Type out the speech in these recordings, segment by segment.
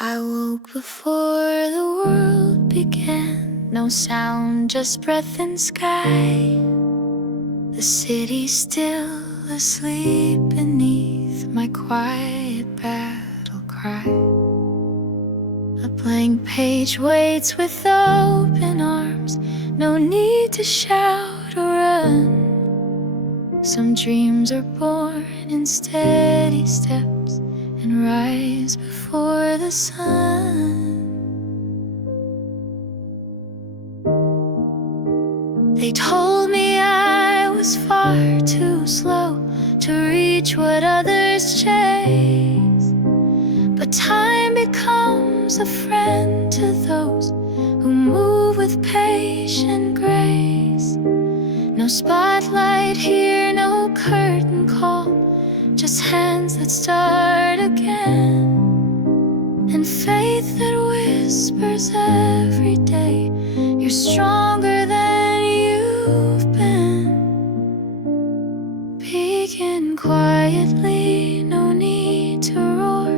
I woke before the world began. No sound, just breath and sky. The city still asleep beneath my quiet battle cry. A blank page waits with open arms. No need to shout or run. Some dreams are born in steady steps and rise before the sun. They told me I was far too slow to reach what others chase, but time becomes a friend to those who move with patient grace. No spotlight here, no curtain call, just hands that start again, and faith that whispers every day, you're stronger than you've been. Begin quietly, no need to roar.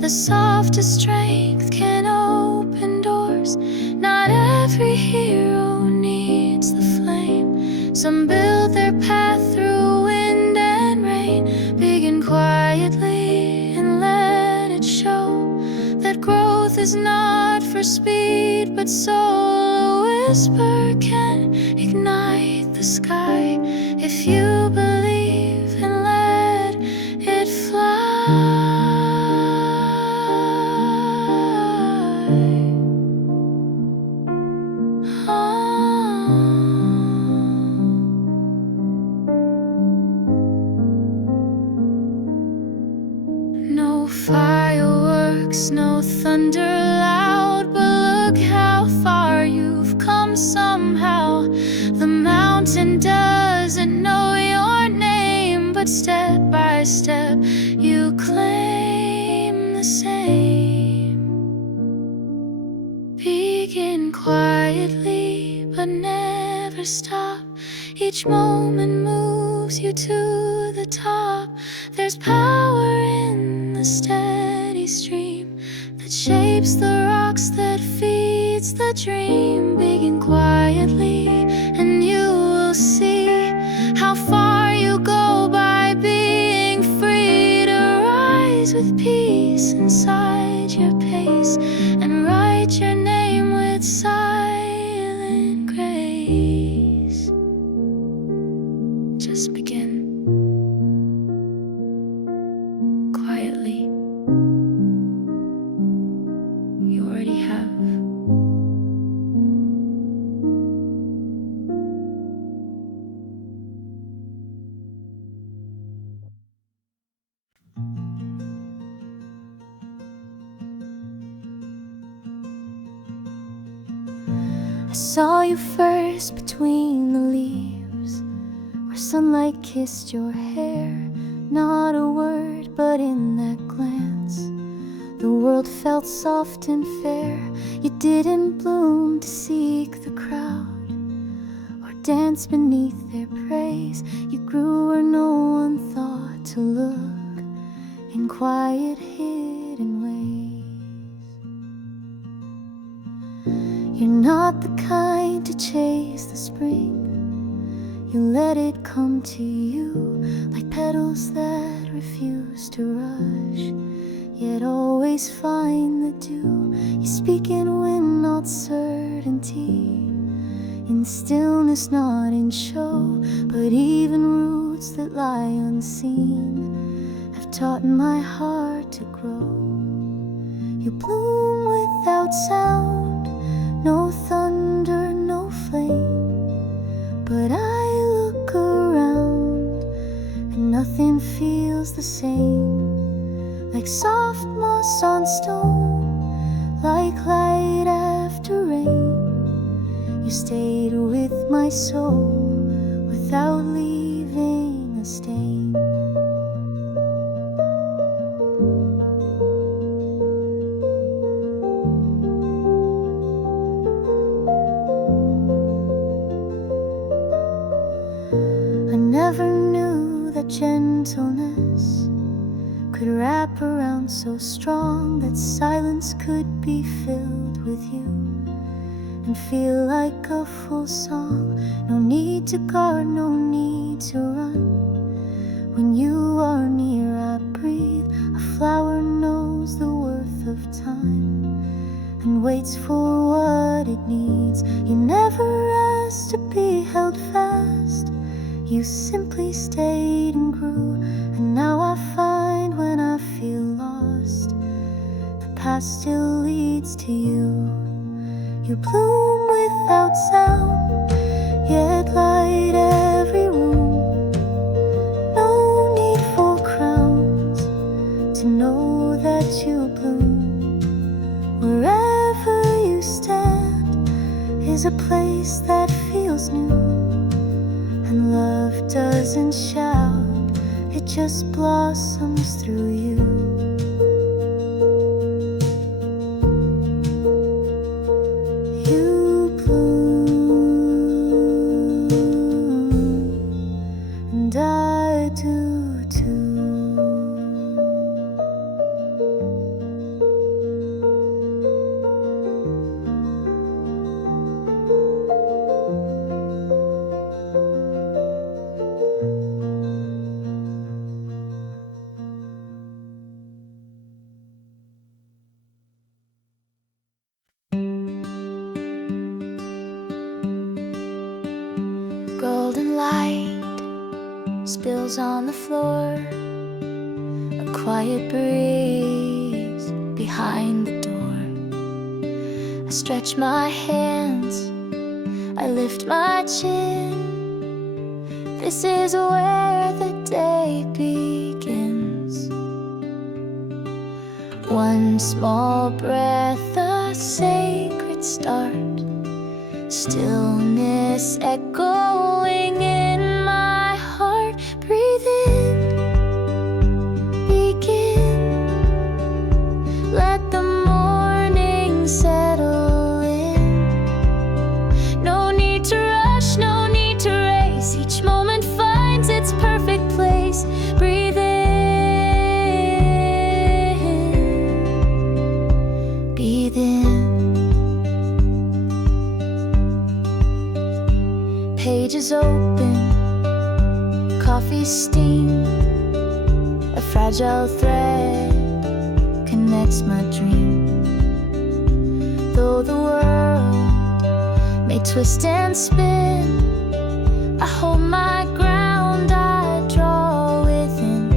The softest strength can open doors. Not every hero needs the flame. Some build their path through wind and rain. Begin quietly and let it show that growth is not for speed, but soul. A whisper can ignite the sky if you believe and let it fly. No fireworks, no thunder loud, but look how far you've come somehow. The mountain doesn't know your name, but step by step you claim the same. Begin quietly, but never stop. Each moment moves you to the top. There's power in the steady stream that shapes the rocks, that feeds the dream. Begin quietly and you will see how far you go by being free to rise with peace inside your pace and write your name with silent grace. Just begin quietly. You already have. I saw you first between the leaves, where sunlight kissed your hair. Not a word, but in that glance, the world felt soft and fair. You didn't bloom to seek the crowd or dance beneath their praise. You grew where no one thought to look, in quiet, hidden ways. You're not the kind to chase the spring. You let it come to you, like petals that refuse to rush, yet always find the dew. You speak in wind, not certainty, in stillness, not in show. But even roots that lie unseen have taught my heart to grow. You bloom without sound, no thunder, no flame, but I look around and nothing feels the same. Like soft moss on stone, like light after rain, you stayed with my soul without leaving a stain. I never knew that gentleness could wrap around so strong that silence could be filled with you and feel like a full song. No need to guard, no need to run. When you are near, I breathe. A flower knows the worth of time and waits for what it needs. You never asked to be held fast. You simply stayed and grew. And now I find when I feel lost, the past still leads to you. You bloom without sound, yet light every room. No need for crowns to know that you bloom. Wherever you stand is a place that feels new. And love doesn't shout, it just blossoms through you. You bloom, and I do too. Golden light spills on the floor, a quiet breeze behind the door. I stretch my hands, I lift my chin. This is where the day begins. One small breath, a sacred start. Stillness echoing in my heart. Breathe in, begin. Let the morning settle in. No need to rush, no need to race. Each moment finds its perfect place. Breathe in, breathe in. Pages open, coffee steam. A fragile thread connects my dream. Though the world may twist and spin, I hold my ground, I draw within.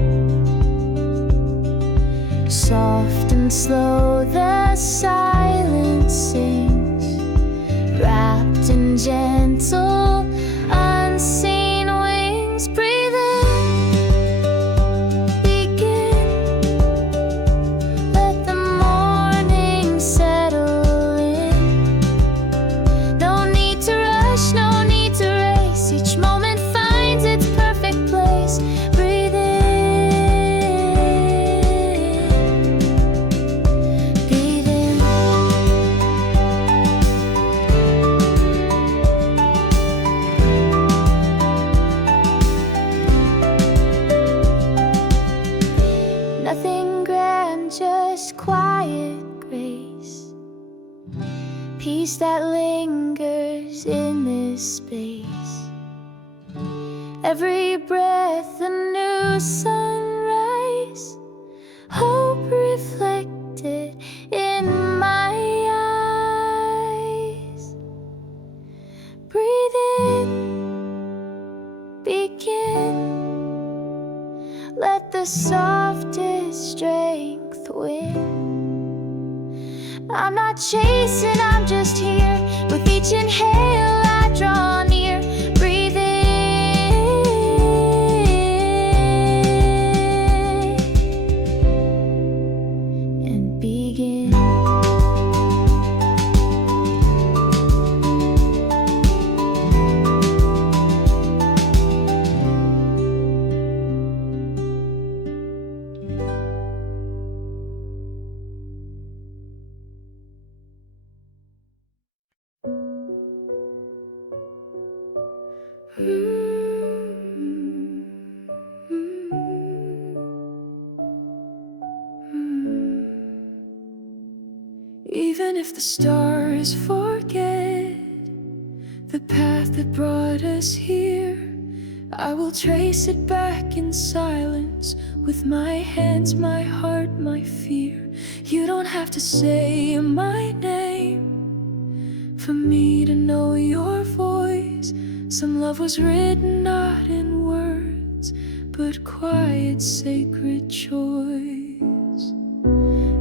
Soft and slow the silence sings, wrapped in gentle unseen wings. Breathe in, begin. Let the morning settle in. No need to rush, no need to race. Each moment finds its perfect place. Breathe in, breathe in. Nothing grand, just quiet grace. Peace that lingers in this space. Every breath a new sunrise. Hope reflected in my eyes. Breathe in, begin. Let the softest strength win. I'm not chasing, I'm just here. With each inhale I draw near. Breathe in and begin. Even if the stars forget the path that brought us here, I will trace it back in silence with my hands, my heart, my fear. You don't have to say my name for me to know your voice. Some love was written not in words, but quiet, sacred choice.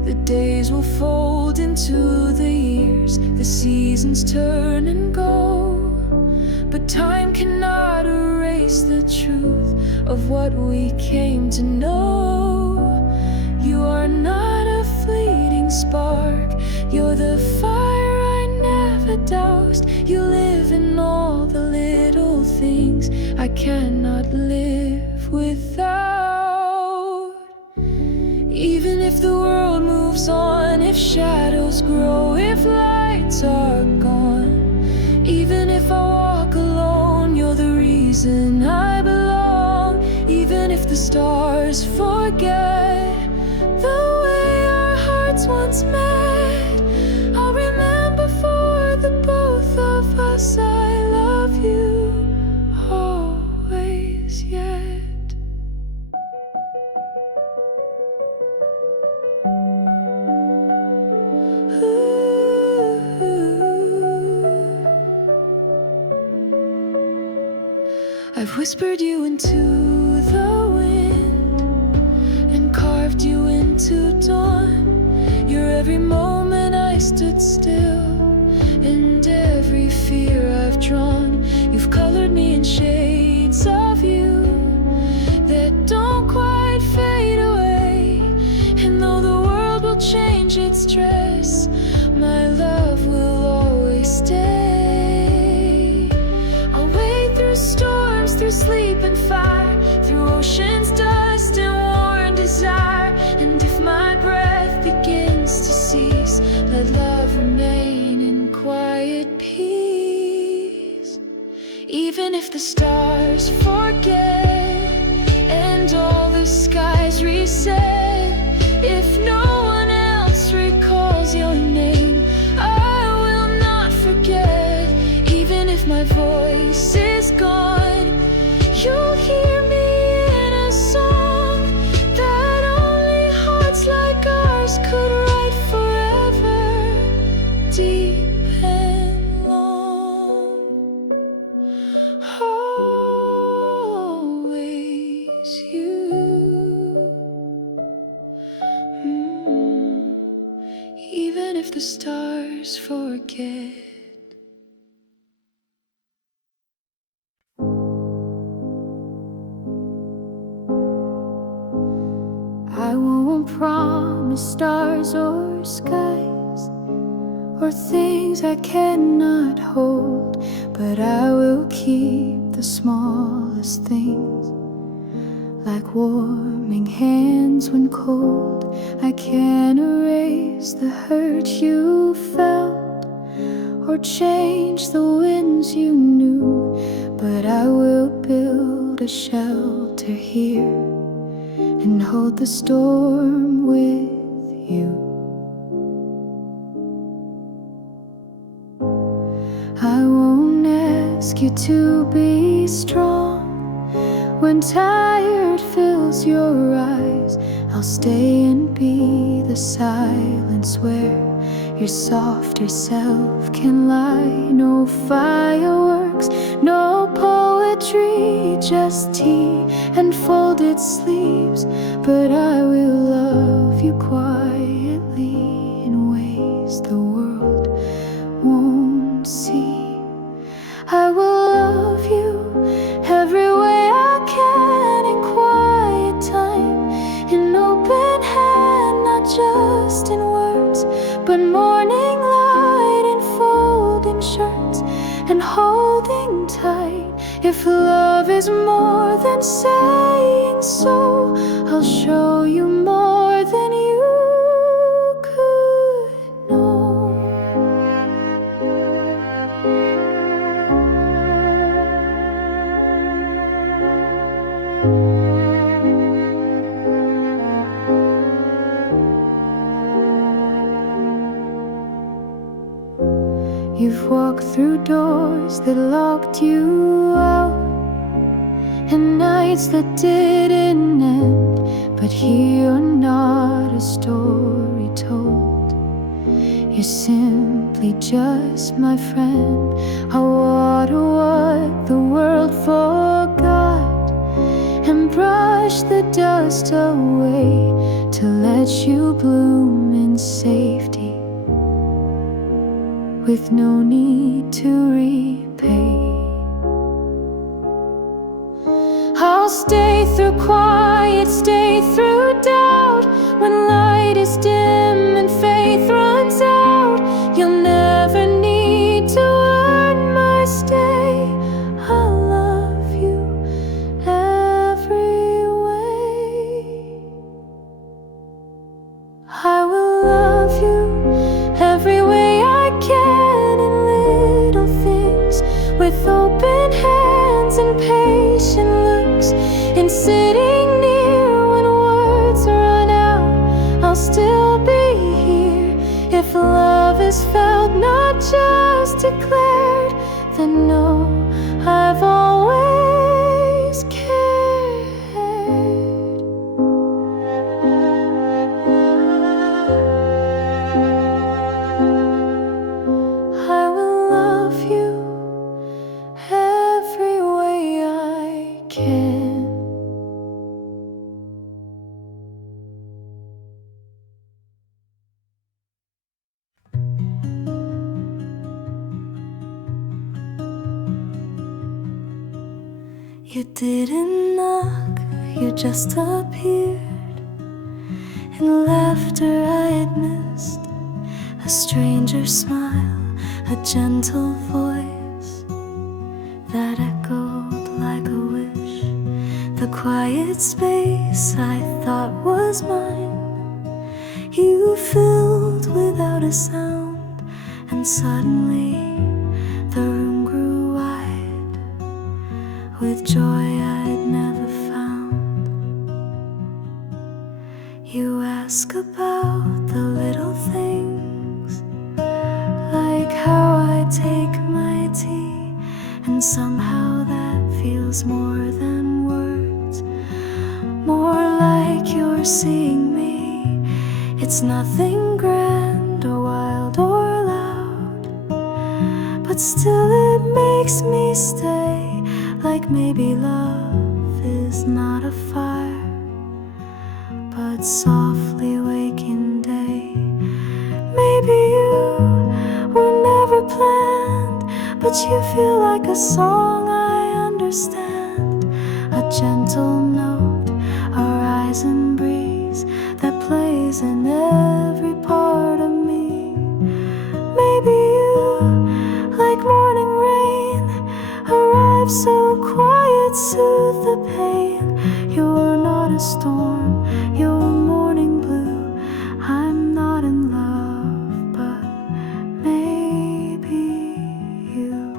The days will fold into the years, the seasons turn and go, but time cannot erase the truth of what we came to know. You are not a fleeting spark, you're the fire I never doused. You live in all the little things I cannot live without. Even if the world moves on, if shadows grow, if lights are gone, even if I walk alone, you're the reason I belong. Even if the stars forget the way our hearts once met, I'll remember for the both of us I love you always yet. I've whispered you into the wind and carved you into dawn. You're every moment I stood still and every fear I've drawn. You've colored me in shades of you that don't quite fade away. And though the world will change its dress, my love will always stay. I'll wade through storms, through sleep and fire, through ocean's dust and worn desire. And if my breath begins to cease, let love remain in quiet peace. Even if the stars forget and all the skies reset, if no one else recalls your name, I will not forget. Even if my voice is gone, you'll hear me in a song that only hearts like ours could write forever, deep and long. Always you. Even if the stars forget. I won't promise stars or skies or things I cannot hold, but I will keep the smallest things, like warming hands when cold. I can't erase the hurt you felt or change the winds you knew, but I will build a shelter here and hold the storm with you. I won't ask you to be strong when tired fills your eyes. I'll stay and be the silence where your softer self can lie. No fireworks, no poetry, just tea and folded sleeves, but I will love you quietly in ways the world won't see. I will love you every way I can, in quiet time, in open hand, not just in words, but morning light in folding shirts and holding tight. If love is more than saying so, I'll show you more than you could know. You've walked through doors that locked you out, and nights that didn't end. But here you're not a story told. You're simply just my friend. I water what the world forgot and brush the dust away to let you bloom in safety, with no need to repay. I'll stay through quiet, stay through doubt. When light is dim and faith runs out, you'll never need to earn my stay. I'll love you every way. I will love you every way I can, in little things, with open hands and patient looks, in sitting near when words run out. I'll still be here. If love is felt, not just declared, then know I've always cared. I will love you every way I can. You didn't knock, you just appeared. In laughter I had missed, a stranger's smile, a gentle voice that echoed like a wish. The quiet space I thought was mine, you filled without a sound, and suddenly the room grew wide with joy I'd never found. You ask about the little things, like how I take my tea, and somehow that feels more than words, more like you're seeing me. It's nothing grand or wild or loud, but still it makes me stay. Like maybe love is not a fire, but softly waking day. Maybe you were never planned, but you feel like a song I understand. A gentle note, a rising breeze that plays in every part of me. Maybe you, like morning rain, arrive so quiet, soothe the pain. You're not a storm, you're morning blue. I'm not in love, but maybe you.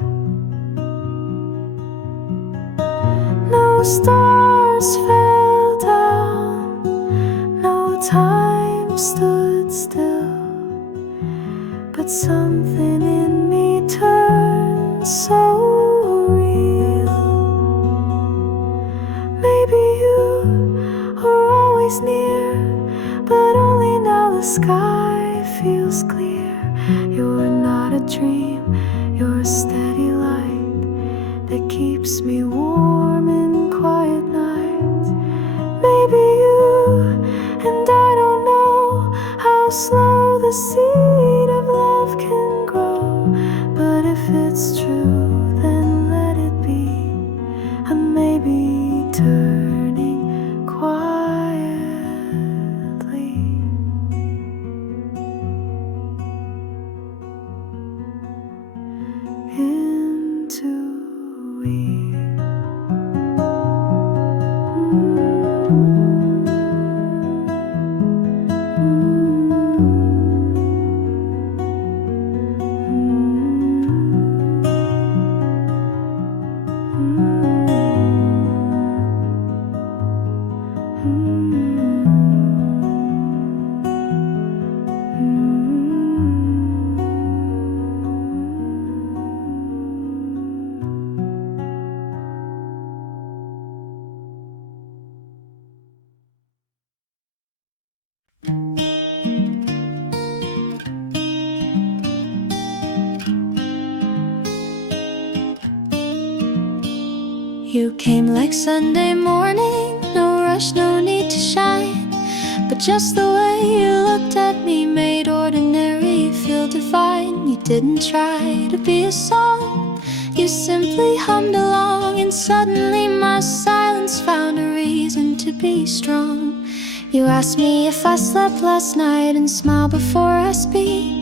No stars fell down, no time stood still, but something in me turned so near, but only now the sky feels clear. You're not a dream, you're a steady light that keeps me warm in quiet nights. Maybe you and I don't know how slow the seed of love can grow, but if it's true, then let it be. And maybe turning quietly into we. You came like Sunday morning, no rush, no need to shine. But just the way you looked at me made ordinary feel divine. You didn't try to be a song, you simply hummed along. And suddenly my silence found a reason to be strong. You asked me if I slept last night and smiled before I speak.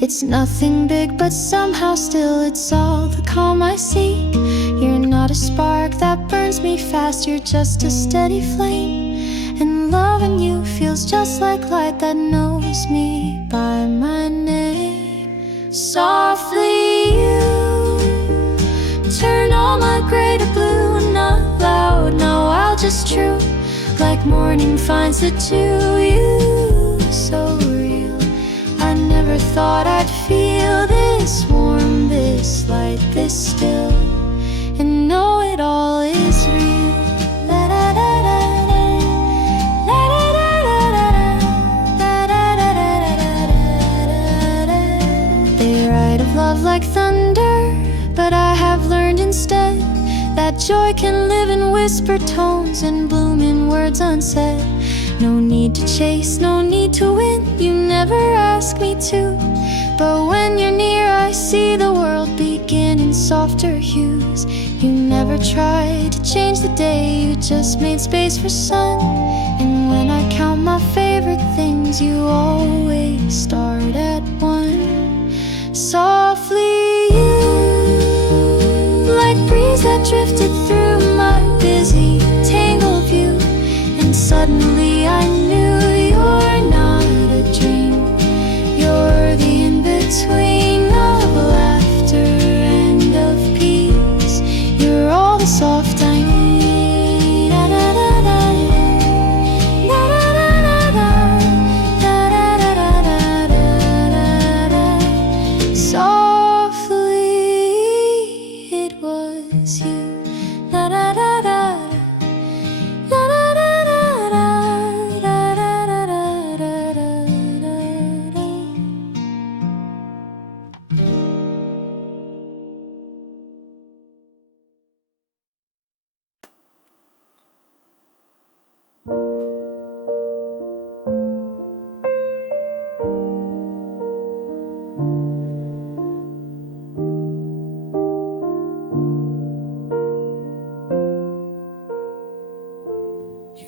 It's nothing big, but somehow still it's all the calm I seek. You're not a spark that burns me fast, you're just a steady flame. And loving you feels just like light that knows me by my name. Softly you turn all my gray to blue, not loud, no, I'll just true. Like morning finds the two, you so real. I never thought I'd feel this warm, this light, this still, and know it all is real. La da da da da, la da da da da, da da da da. They write of love like thunder, but I have learned instead that joy can live in whisper tones and bloom in words unsaid. No need to chase, no need to win, you never ask me to. But when you're near I see the world begin in softer hues. You never tried to change the day, you just made space for sun. And when I count my favorite things, you always start at one. Softly you, like breeze that drifted through my busy, tangled view. And suddenly I knew you're not a dream, you're the in-between of laughter and of peace. You're all the soft I need. Da da da da, da da da da, da da da da da da. Softly it was you. Da da da da.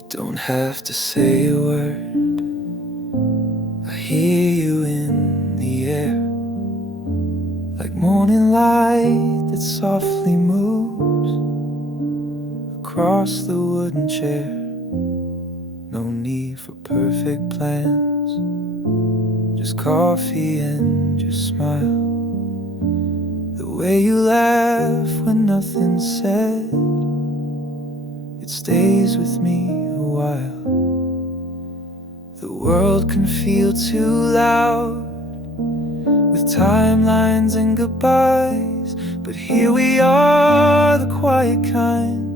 Don't have to say a word, I hear you in the air, like morning light that softly moves across the wooden chair. No need for perfect plans, just coffee and your smile. The way you laugh when nothing's said, it stays with me a while. The world can feel too loud with timelines and goodbyes, but here we are, the quiet kind,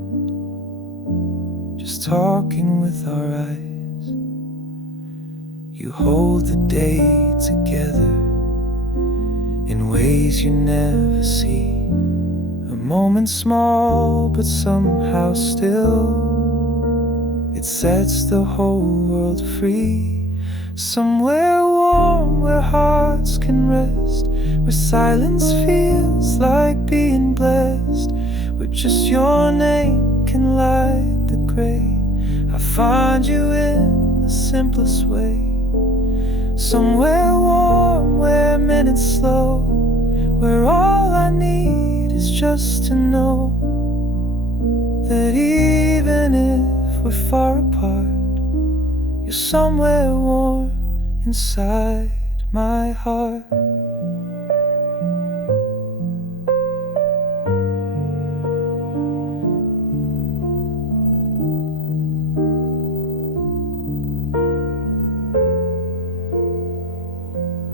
just talking with our eyes. You hold the day together in ways you never see. A moment small, but somehow still, it sets the whole world free. Somewhere warm where hearts can rest, where silence feels like being blessed, where just your name can light the gray. I find you in the simplest way. Somewhere warm where minutes slow, where all I need is just to know that even if we're far apart, you're somewhere warm inside my heart.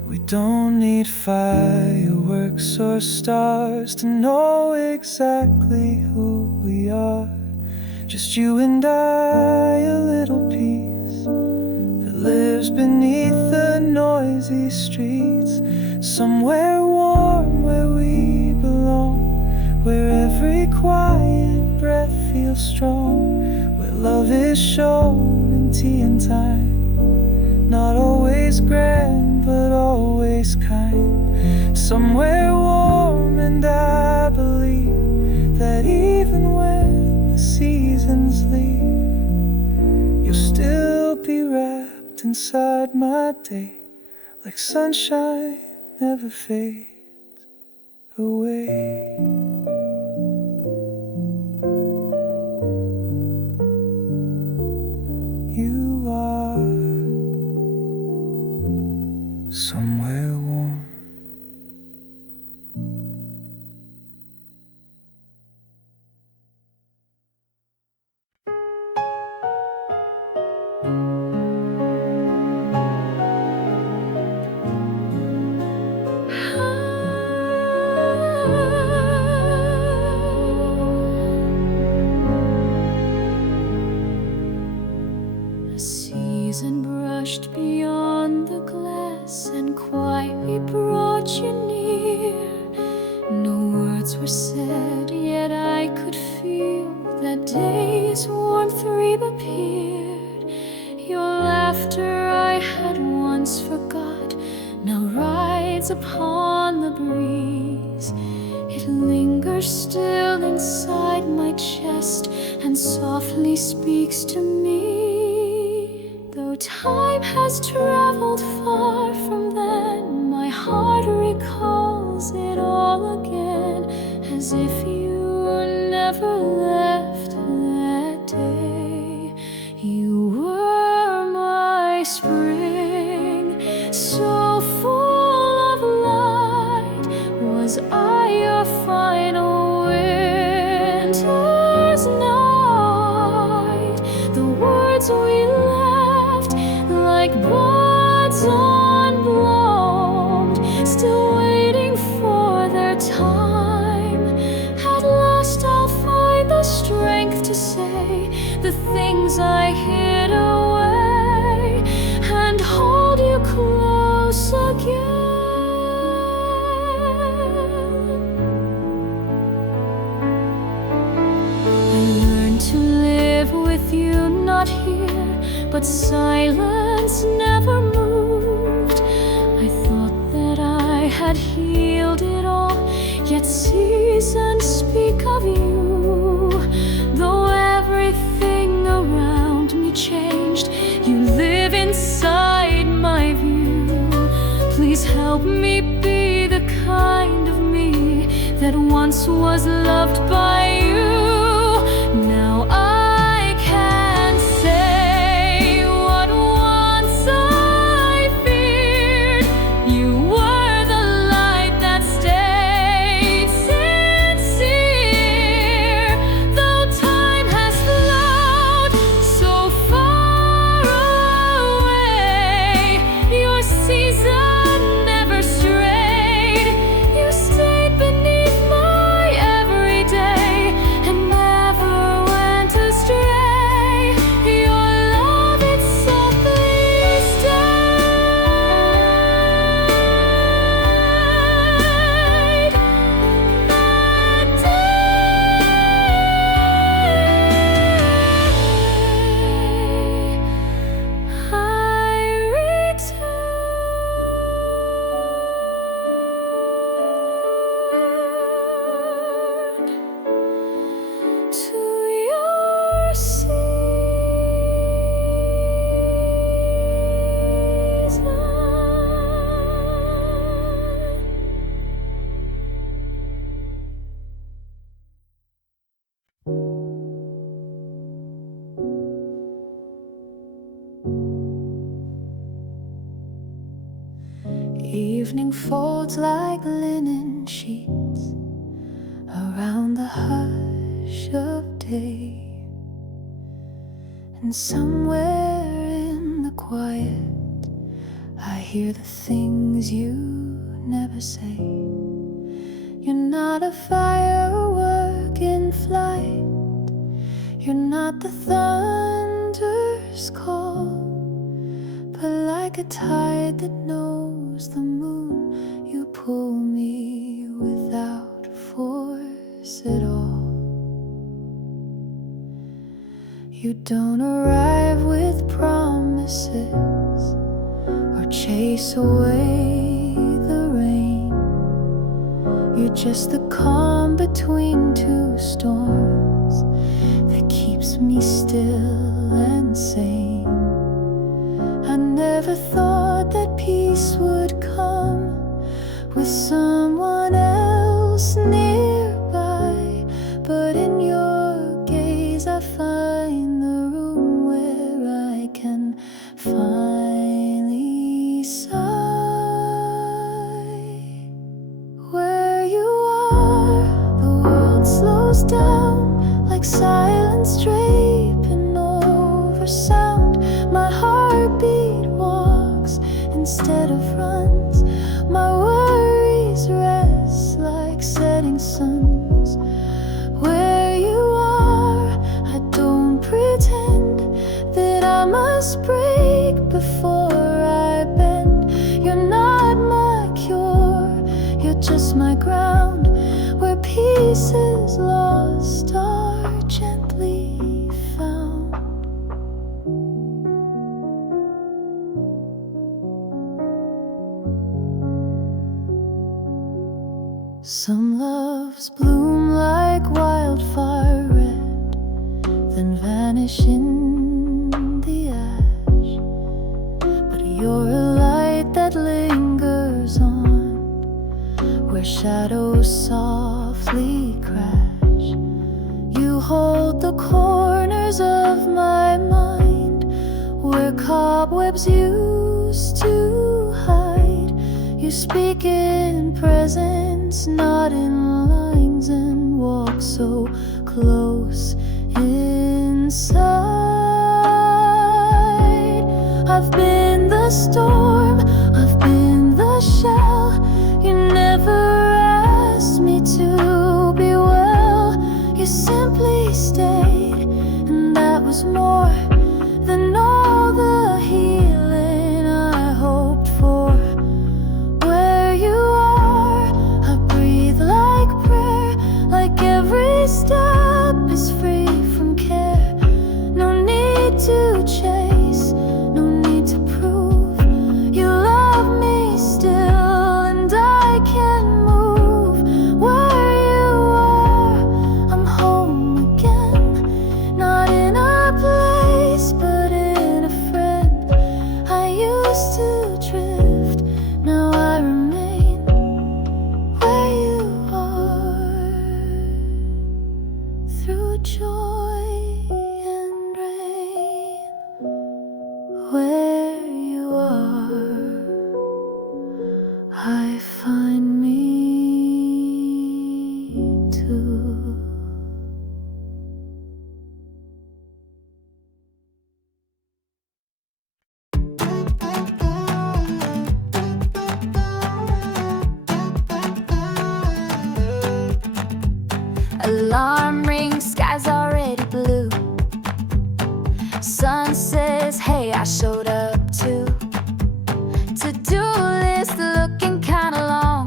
We don't need fireworks or stars to know exactly who we are. Just you and I, a little piece that lives beneath the noisy streets. Somewhere warm where we belong, where every quiet breath feel strong, where love is shown in tea and time. Not always grand, but always kind. Somewhere warm, and I believe that even when the seasons leave, you'll still be wrapped inside my day, like sunshine never fades away. You are somewhere warm. A season brushed beyond the glass and quietly brought you near. No words were said, yet I could feel that day's warmth reappeared. Your laughter I had once forgot now rides upon the breeze. It lingers still inside my chest and softly speaks to me. Though time has traveled far from then, my heart recalls it all again, as if you never left that day. You were my spring, so full of light. Was I your final winter's night? The words we left like buds unblown, still waiting for their time. At last I'll find the strength to say the things I hid away and hold you close again. I learned to live with you, not here, but silence never moved. I thought that I had healed it all, yet seasons speak of you. Though everything around me changed, you live inside my view. Please help me be the kind of me that once was loved by you. Now I can say what once I feared. You were the light that stayed sincere. Though time has flowed so far away, your season never strayed. You stayed beneath my everyday and never went astray. Your love, it softly stayed. That day I returned to your Evening folds like linen sheets around the hush of day, and somewhere in the quiet I hear the things you never say. You're not a firework in flight, you're not the thunder's call, but like a tide that knows the moon, you pull me. 'Cause chase away the rain. You're just the calm between two storms that keeps me still and sane. I never thought that peace would come with someone else nearby, but in your gaze I find the room where I can finally sigh. Where you are, the world slows down like silence draping over sound. My heartbeat walks instead of runs. My worries rest like setting suns. Where you are, I don't pretend that I must break before I bend. You're not my cure, you're just my ground, where pieces lost are gently found. Some loves bloom like wildfire red, then vanish in the ash. But you're a light that lingers on, where shadows softly crash. You hold the corners of my mind, where cobwebs used to hide. You speak in presence, not in lines, and walk so close inside. I've been the storm, I've been the shell. You never asked me to be well. You simply stayed, and that was more than all the healing I hoped for. Where you are, I breathe like prayer, like every step is free from care. No need to chase, no need to prove. You love me still, and I can move. Where you are, I'm home again. Not in a place, but in a friend. I used to drift, now I remain where you are. Through joy and rain, where you are, I find me too. Alarm rings, sky's already blue. Sun says, hey, I showed up too. To-do list looking kinda long,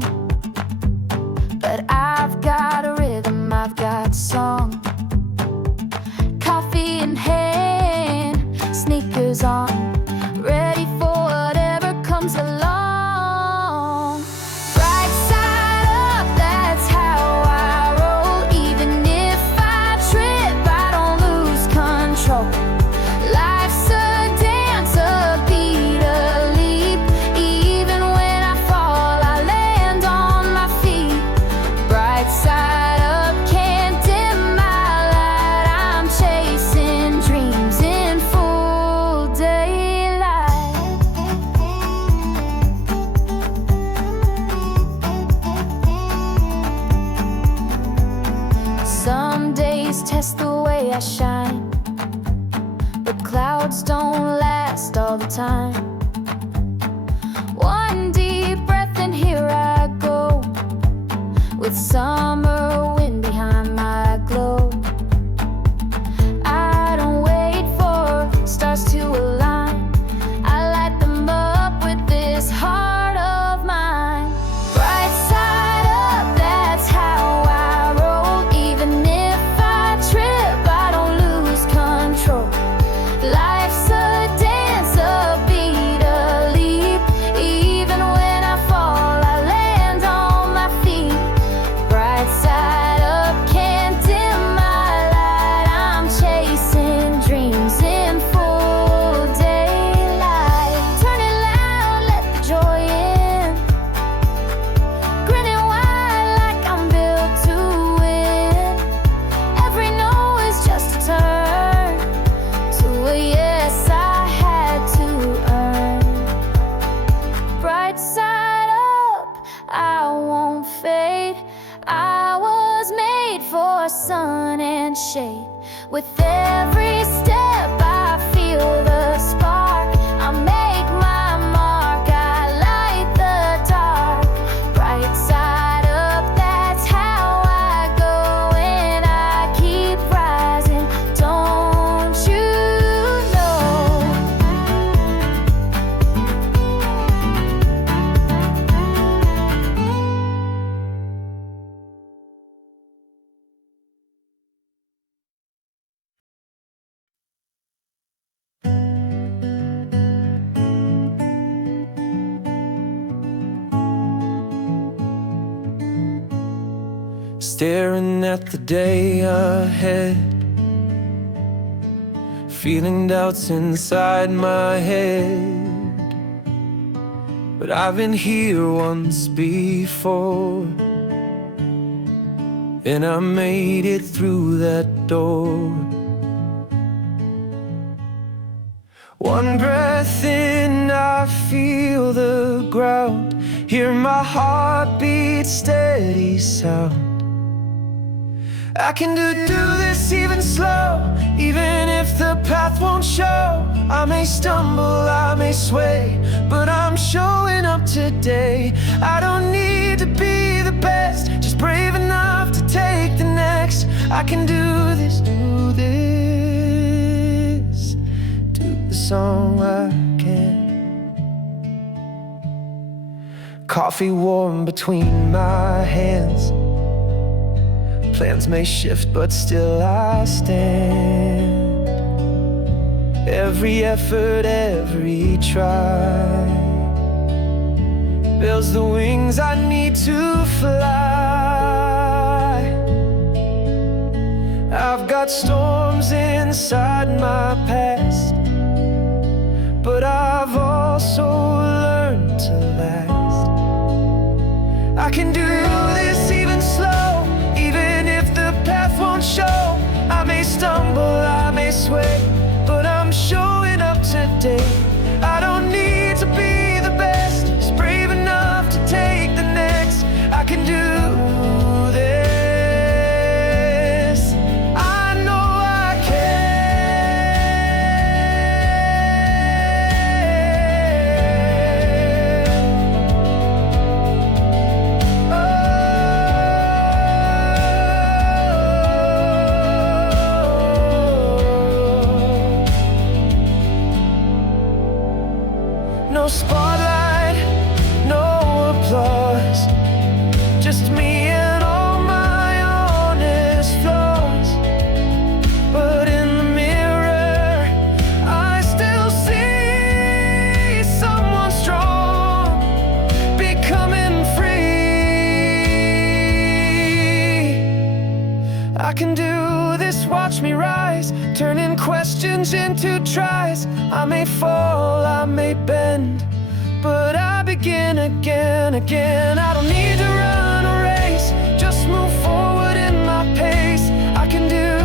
but I've got a rhythm, I've got song. Coffee in hand, sneakers on, ready for whatever comes along. Right side up, that's how I roll. Even if I trip, I don't lose control. Life's a dance, a beat, a leap. Even when I fall, I land on my feet. Bright side up, can't dim my light. I'm chasing dreams in full daylight. Some days test the way I shine, but clouds don't last all the time. One deep breath and here I go, with summer wind behind my glow. I don't wait for stars to align, I light them up with this heart of mine. Bright side up, that's how I roll. Even if I trip, I don't lose control. Life's a dance, a beat, different shape. With every step I feel the spark. I make my mark, I light the dark. Bright side up, that's how I go. And I keep rising, don't you know? Staring at the day ahead, feeling doubts inside my head. But I've been here once before, and I made it through that door. One breath in, I feel the ground, hear my heartbeat steady sound. I can do this even slow, even if the path won't show. I may stumble, I may sway, but I'm showing up today. I don't need to be the best, just brave enough to take the next. I can do this, do the song I can. Coffee warm between my hands. Plans may shift, but still I stand. Every effort, every try builds the wings I need to fly. I've got storms inside my past, but I've also learned to last. I can do this even slow, even if the path won't show. I may stumble, I may sway, but I'm showing up today. I don't need to be the best, just brave enough to take the next. I can do this, I know I no spotlight, no applause, just me and all my honest flaws. But in the mirror, I still see someone strong, becoming free. I can do this, watch me rise, turning questions into tries. I may fall, I may bend, but I begin again, again. I don't need to run a race, just move forward in my pace. I can do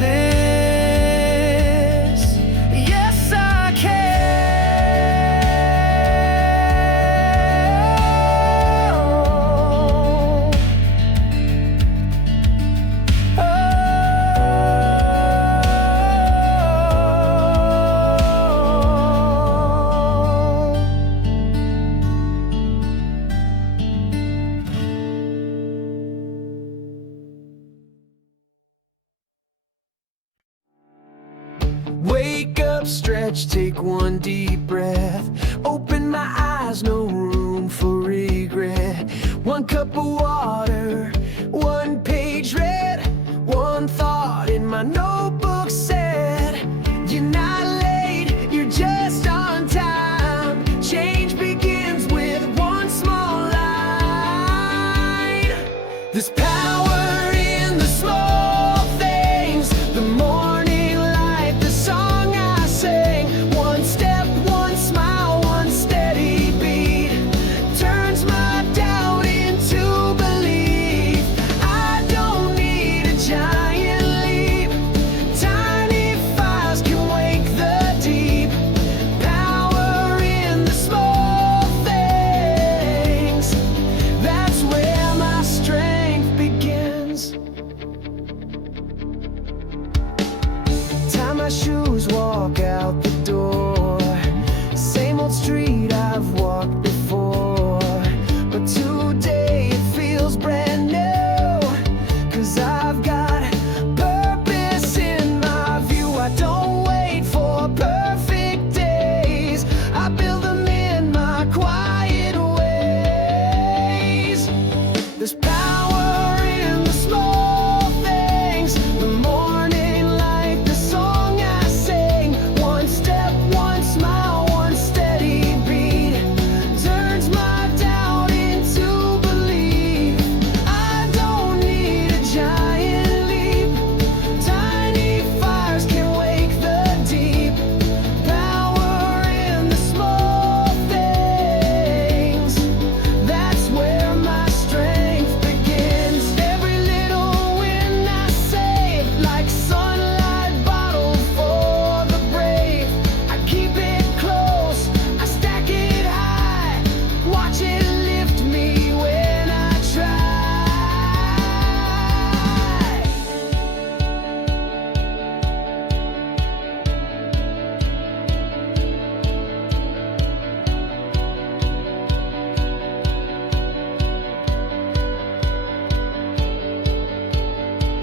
this, yes I wake up, stretch, take one deep breath. Open my eyes, no room for regret. One cup of water, one page read, one thought in my notebook said, you're not late, you're just on time. Change begins with one small line. There's power in the small things, the morning light, the song I sing. One step, one smile, one steady beat turns my doubt into belief.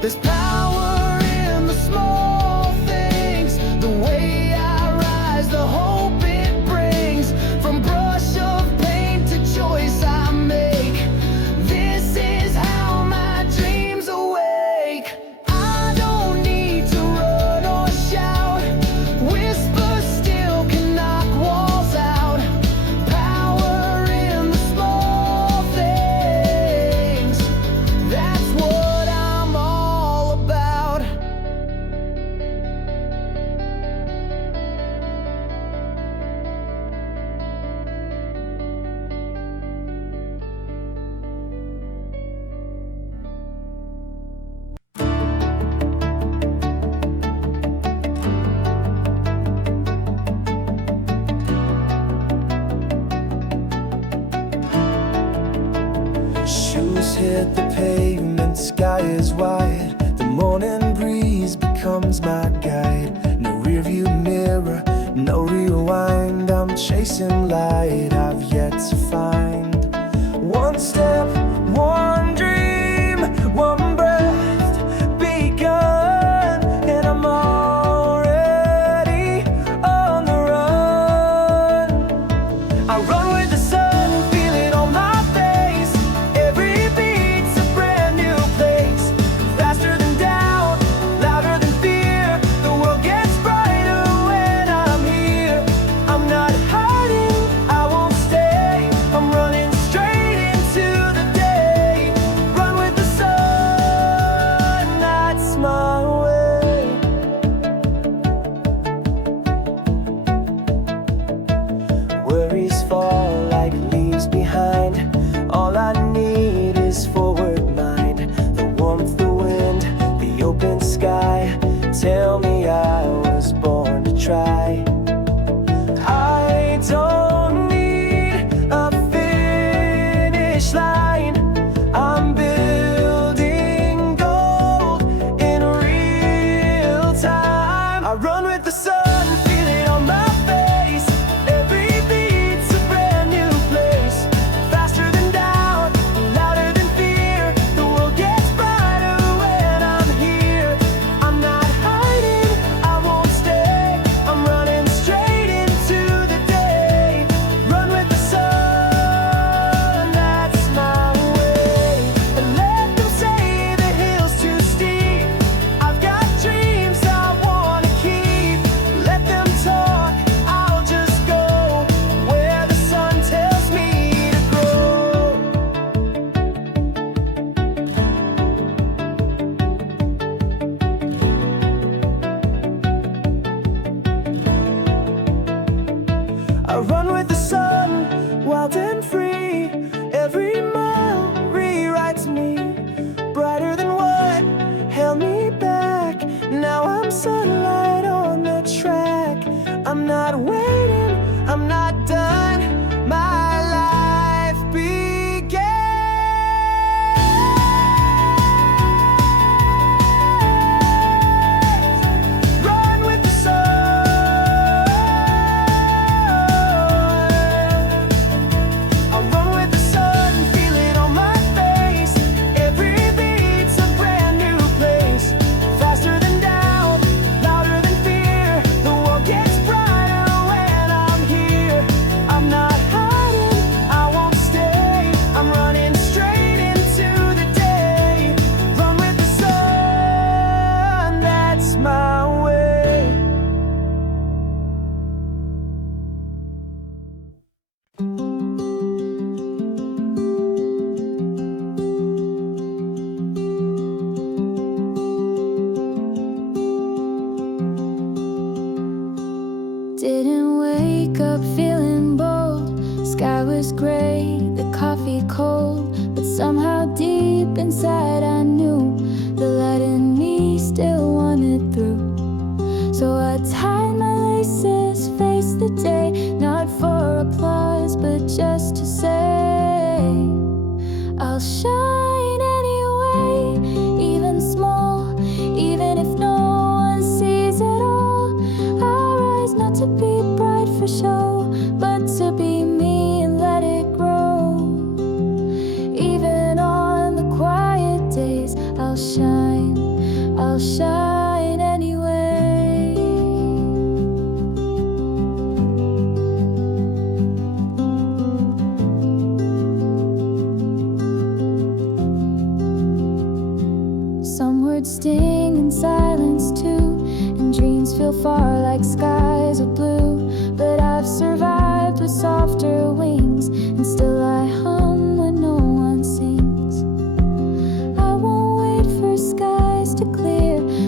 There's power in the small things, the way I rise, the hope it brings. From brush of paint to choice I make, this is how my dreams awake. I don't need to run or shout, whisper still can knock walls out. Power in the small things, that's what I'm all about. Shoes hit the pavement, sky is wide. The morning breeze becomes my guide. No rearview mirror, no rewind. I'm chasing light I've yet to find. One step, one dream, one breath begun, and I'm already on the run. I run with the sun, feel it on my face. Every beat's a brand new place. Faster than doubt, louder than fear. The world gets brighter when I'm here. I'm not hiding, I won't stay. I'm running straight into the day. Run with the sun, that's my way. Worries fall like leaves behind. All I need is forward mind. The warmth, the wind, the open sky tell me I was born to try. I don't need a finish line. I'm building gold in real time. I run with the sun, feel it on my face. Every beat's a brand new place. Faster than doubt, louder than fear. The world gets brighter when I'm here. I'm not hiding, I won't stay. I'm running straight into the day. Run with the sun, that's my way. And let them say the hill's too steep. I've got dreams I wanna keep. Let them talk, I'll just go where the sun tells me to grow. I run with the sun, wild and free. Every mile rewrites me. Brighter than what held me back. Now I'm sunlight on the track. I'm not waiting, I'm not done. My life began. Run with the sun. I run with the sun, feel it on my face. Every beat's a brand new place. Faster than doubt, louder than fear. The world gets brighter when I'm here. I'm not hiding, I won't stay. I'm running straight into the day. Run with the sun, that's my way. Didn't wake up feeling bold. Sky was gray, the coffee cold, but somehow deep inside I knew the light in me still wanted through. So I tied my laces, faced the day, not for applause, but just to say I'll shine anyway, even small, even if no one sees it all. I rise not to be bright for show, but to be me and let it grow. Even on the quiet days, I'll shine. I'll shine anyway. Some words sting in silence too, and dreams feel far like skies of blue. But I've survived with softer wings, and still I hum when no one sings. I won't wait for skies to clear.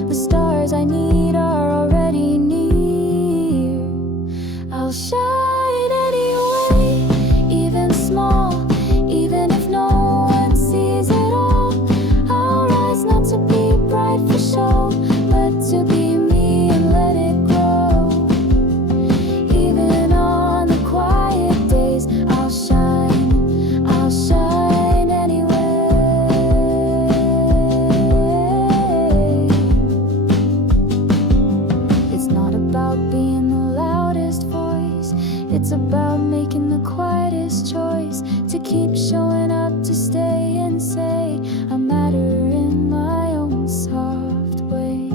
The stars I need are already near. I'll shine anyway, even small, even if no one sees it all. I'll rise not to be bright for show, but to be me and let it grow. Even on the quiet days, I'll shine anyway. It's not about being the loudest voice, it's about making the quietest choice. To keep showing up, to stay and say I matter in my own soft way.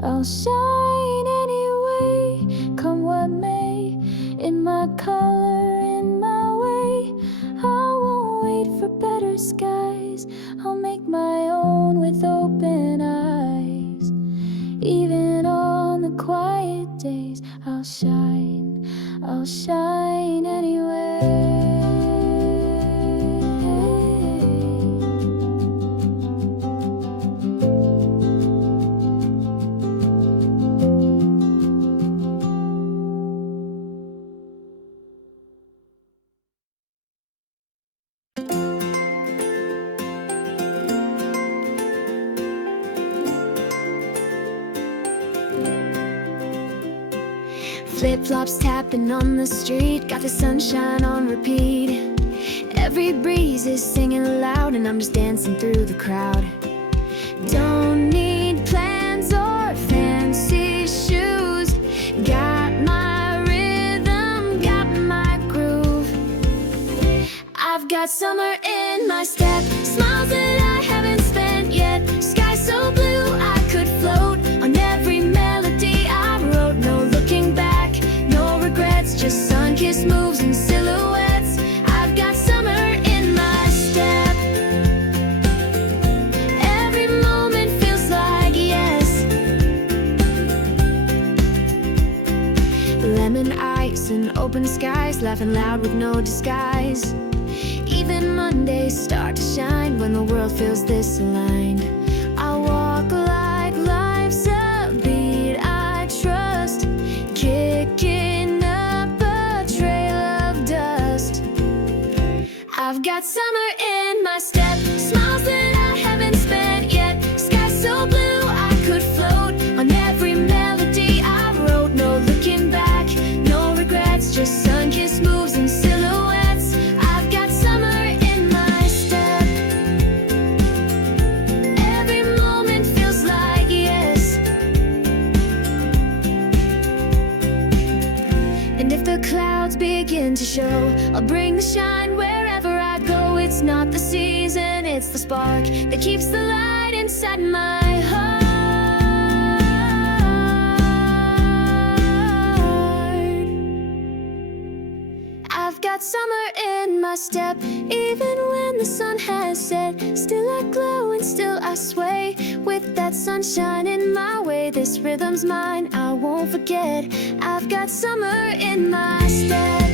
I'll shine anyway, come what may, in my color, in my way. I won't wait for better skies, I'll make my own with open eyes. Even on the quiet days, I'll shine anyway. Flip-flops tapping on the street, got the sunshine on repeat. Every breeze is singing loud, and I'm just dancing through the crowd. Don't need plans or fancy shoes, got my rhythm, got my groove. I've got summer in my step, smiles that I haven't spent yet. Sky so blue I could float on every melody I wrote. No looking back, no regrets, just sun-kissed moves and silhouettes. I've got summer in my step. Every moment feels like yes. Lemon ice and open skies, laughing loud with no disguise. Even Mondays start to shine when the world feels this aligned. I walk like life's a beat I trust, kicking up a trail of dust. I've got summer in my step, smiles that I haven't spent yet. Sky so blue I could float on every melody I wrote. No looking back, no regrets, just sun-kissed moves and silhouettes. I've got summer in my step. Every moment feels like yes. And if the clouds begin to show, I'll bring the shine wherever I go. It's not the season, it's the spark that keeps the light inside my heart. I've got summer in my step, even when the sun has set. Still I glow and still I sway, with that sunshine in my way. This rhythm's mine, I won't forget. I've got summer in my step.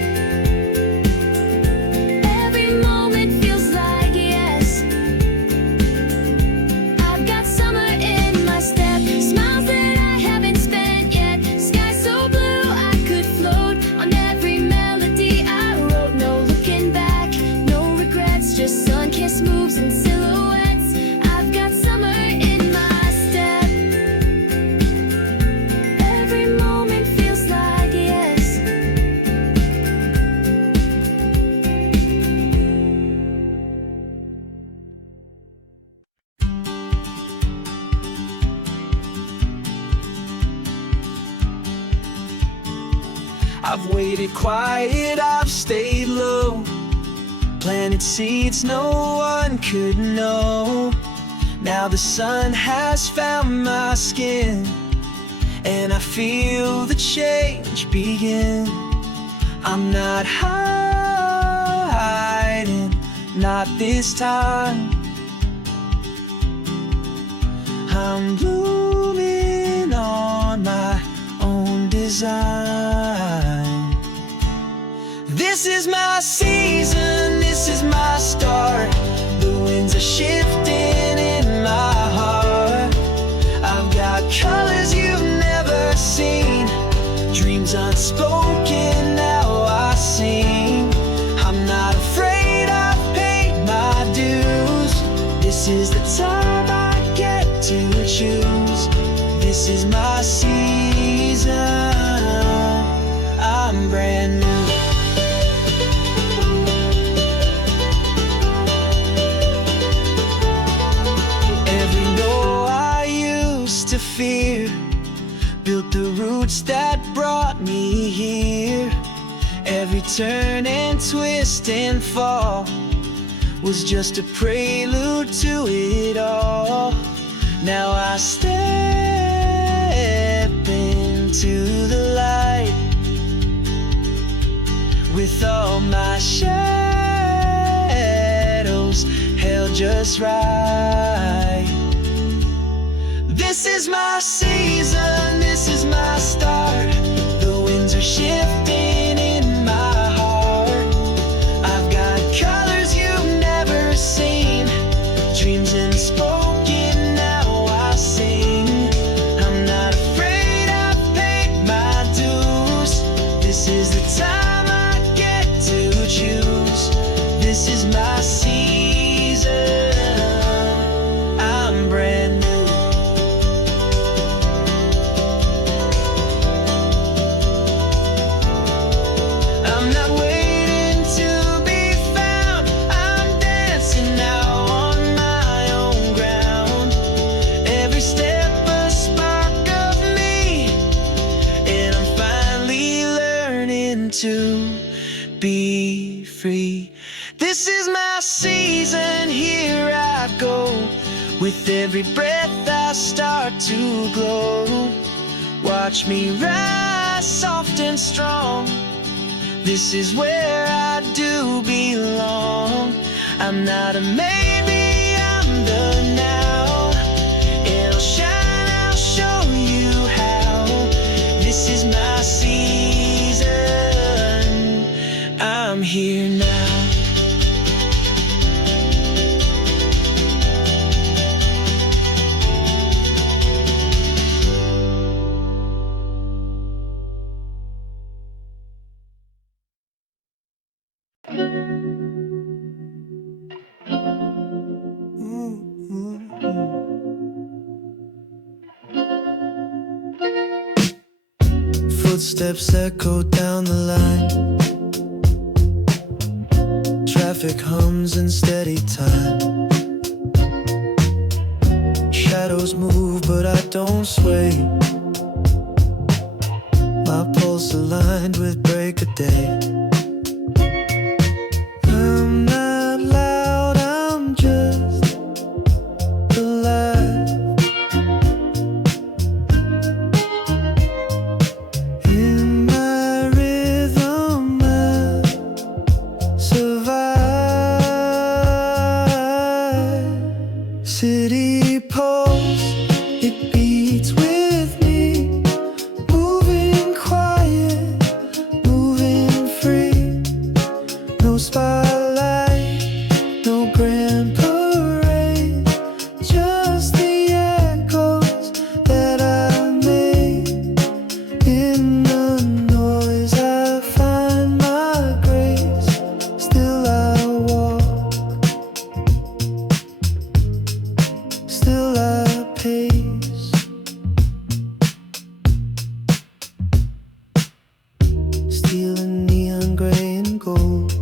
Every moment feels like yes. I've got summer in my step, smiles that I haven't spent yet. Sky so blue I could float on every melody I wrote. No looking back, no regrets, just sun-kissed moves and silhouettes. I've got summer in my step. Every moment feels like yes. I've waited quiet, I've stayed low, planted seeds no one could know. Now the sun has found my skin, and I feel the change begin. I'm not hiding, not this time. I'm blooming on my own design. This is my season, this is my start. The winds are shifting in my heart. I've got colors you've never seen, dreams unspoken, now I sing. I'm not afraid, I've paid my dues. This is the time I get to choose. This is my season, I'm brand new. Every no I used to fear built the roots that brought me here. Every turn and twist and fall was just a prelude to it all. Now I step into the light with all my shadows held just right. This is my season, this is my start. The winds are shifting in my heart. I've got colors you've never seen, dreams unspoken, now I sing. I'm not afraid, I've paid my dues. This is the time I get to choose. This is my season, I'm brand new. I'm not waiting to be found, I'm dancing now on my own ground. Every step a spark of me, and I'm finally learning to be free. This is my season, here I go. With every breath I start to glow. Watch me rise soft and strong. This is where I do belong. I'm not a maybe, I'm the now. And I'll shine, I'll show you how. This is my season, I'm here now. Footsteps echo down the line. Traffic hums in steady time. Shadows move but I don't sway. My pulse aligned with break of day. I'm not loud, I'm just alive. In my rhythm I survive. City pulse, it beats with me. Moving quiet, moving free. No spotlight, no grand parade. Just the echoes that I made. In the noise I find my grace. Still I walk, still I pace. Stealing neon gray and gold.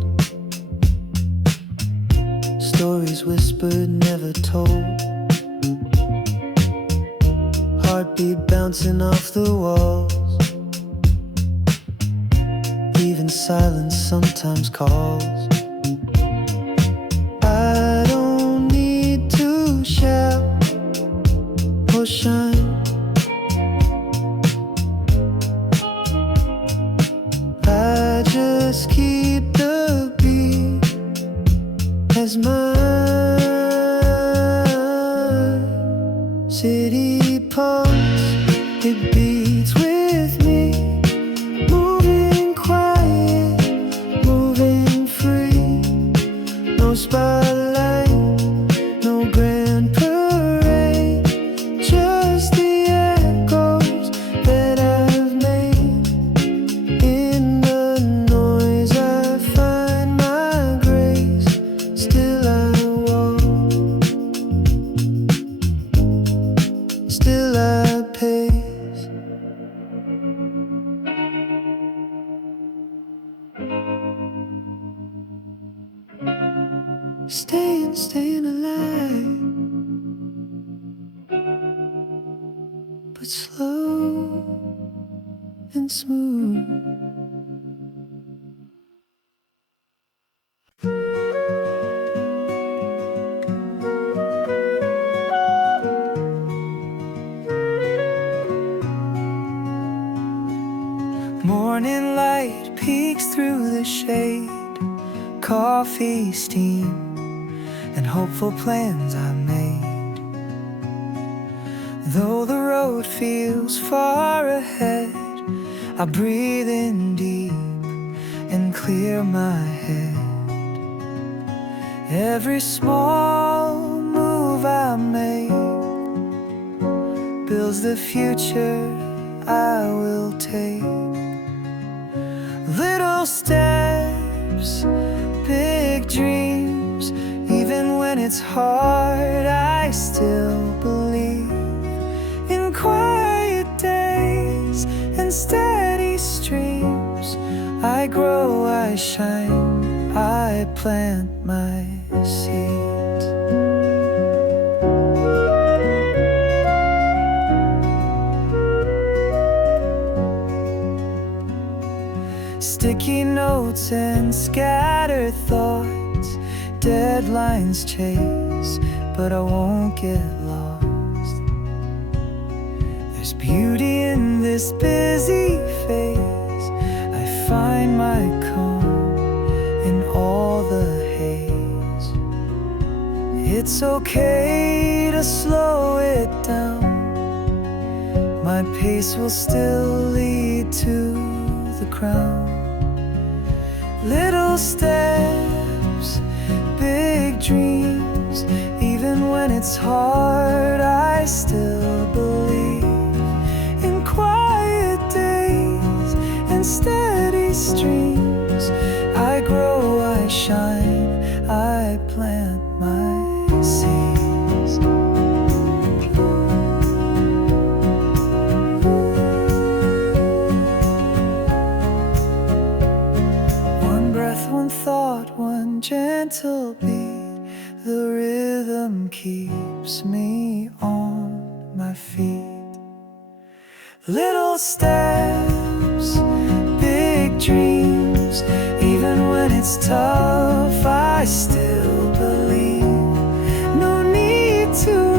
Stories whispered, never told. Heartbeat bouncing off the walls. Even silence sometimes calls. I don't need to shout, as my city pumps. It beats with me, moving quiet, moving free. No spotlight, no grand parade, just the echoes that I've made. In the noise I find my grace. Still I walk, still I pace. Staying alive, but slow and smooth. Morning light peeks through the shade, coffee steam and hopeful plans I made. Though the road feels far ahead, I breathe in deep and clear my head. Every small move I make builds the future I will take. Little steps, big dreams. Even when it's hard, I still believe in quiet days and steady streams. I grow, I shine, I plant my seeds. Sticky notes and scattered thoughts, deadlines chase, but I won't get lost. There's beauty in this busy phase. I find my calm in all the haze. It's okay to slow it down. My pace will still lead to the crown. Little steps, big dreams. Even when it's hard, I still believe in quiet days and steady streams. I grow, I shine, I plant my seeds. One breath, one thought, one gentle beat. The rhythm keeps me on my feet. Little steps, big dreams. Even when it's tough, I still believe. No need to